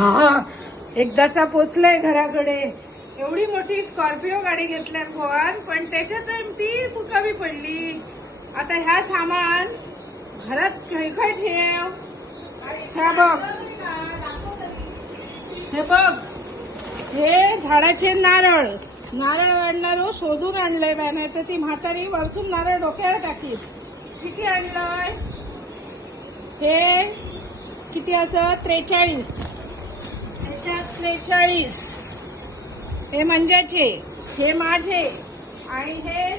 हा एकदाचा पोचलाय घराकडे. एवढी मोठी स्कॉर्पिओ गाडी घेतल्या भगवान, पण त्याच्यात ती कमी पडली. आता ह्या सामान घरात खै ठेव. ह्या बघ, हे बघ, हे झाडाचे नारळ आणणार शोधून आणलंय बॅ, नाही तर ती म्हातारी वरसून नारळ डोक्यावर टाकील. किती आणलंय हे? किती असं 43. त्याच्यात 43 हे मंजाचे, हे माझे, आणि हे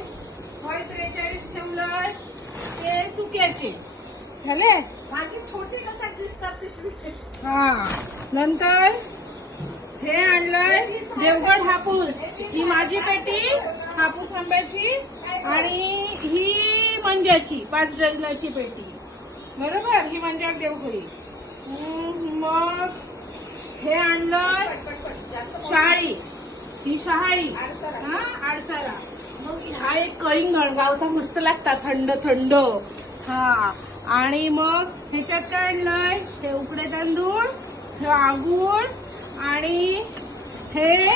43 ठेवलंय हे सुक्याचे झाले. माझी छोटी कशा दिसतात पिशवी. हा, नंतर हे आणलंय देवगड हापूस. ही माझी पेटी हापूस आंब्याची, आणि ही मंजाची 5 डझनाची पेटी. बरोबर, ही मंजा देवघरी. मग हे आणलं शहाळी, ही शहाळी, हा आडसारा. मग हा एक कळिंगण गावचा मस्त लागतात, थंड थंड. हा, आणि मग ह्याच्यात काय आणलंय? हे उकडे तांदूळ, हे आगूळ, आणि हे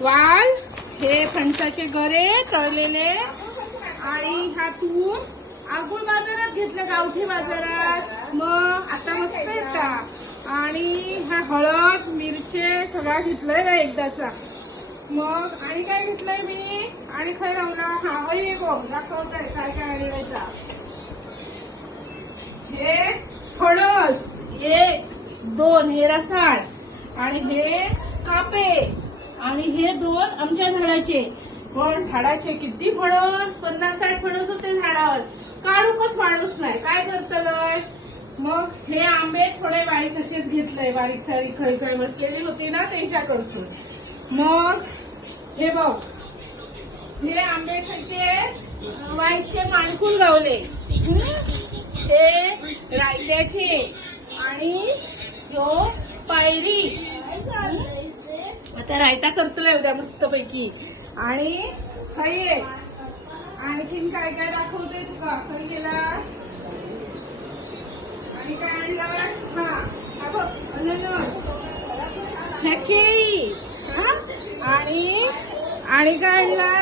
वाल, हे फणसाचे गरे तळलेले, आणि हा तूर. आगूळ बाजारात घेतलं, गावठी बाजारात. मग आता मस्त येतात. आणि हा हळद, मिरचे सगळा घेतलंय ना एकदाचा. मग आणि काय घेतलंय मी? आणि खरं लावला. हा हे बघ, दाखवताय काय काय आणलायचा. हे फणस 1, 2, हे रसाळ, आणि हे कापे, आणि हे 2 आमच्या झाडाचे. पण झाडाचे किती फणस, 50-60 फणस होते झाडावर. काढूकच माणूस नाही, काय करतलंय. मग हे आंबे थोडे बारीक असेच घेतलंय, बारीक सारीक खै खै बसलेली होती ना त्यांच्याकडसून. मग हे बघ, हे आंबे खायचे वाईचे माणकूल गावले, हे रायत्याचे, आणि जो पायरी. आता रायता करतोय उद्या मस्त पैकी. आणि हे आणखीन काय काय दाखवते तुका खरी गेला. आणि काय आणलं? हा बघ, अननस, ह्या केळी, आणि काय आणलं?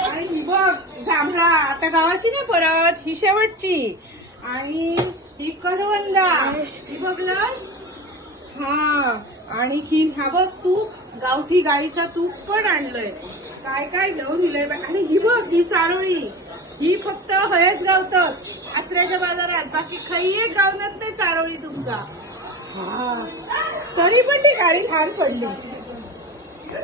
आणि ही बघ जांभळा, आता गावाची नाही परत, ही शेवटची. आणि ही करवंदा, ही बघलस. हा, आणि ही हा बघ तूप, गावठी गाईचा तूप पण आणलंय. काय काय घेऊन दिलंय. आणि ही बघ, ही चारोळी, ही फक्त हयच गावतच आचऱ्याच्या बाजारात, बाकी काही एक गावनात नाही चारोळी तुमका. हा, तरी पण ती गाडी धार पडली.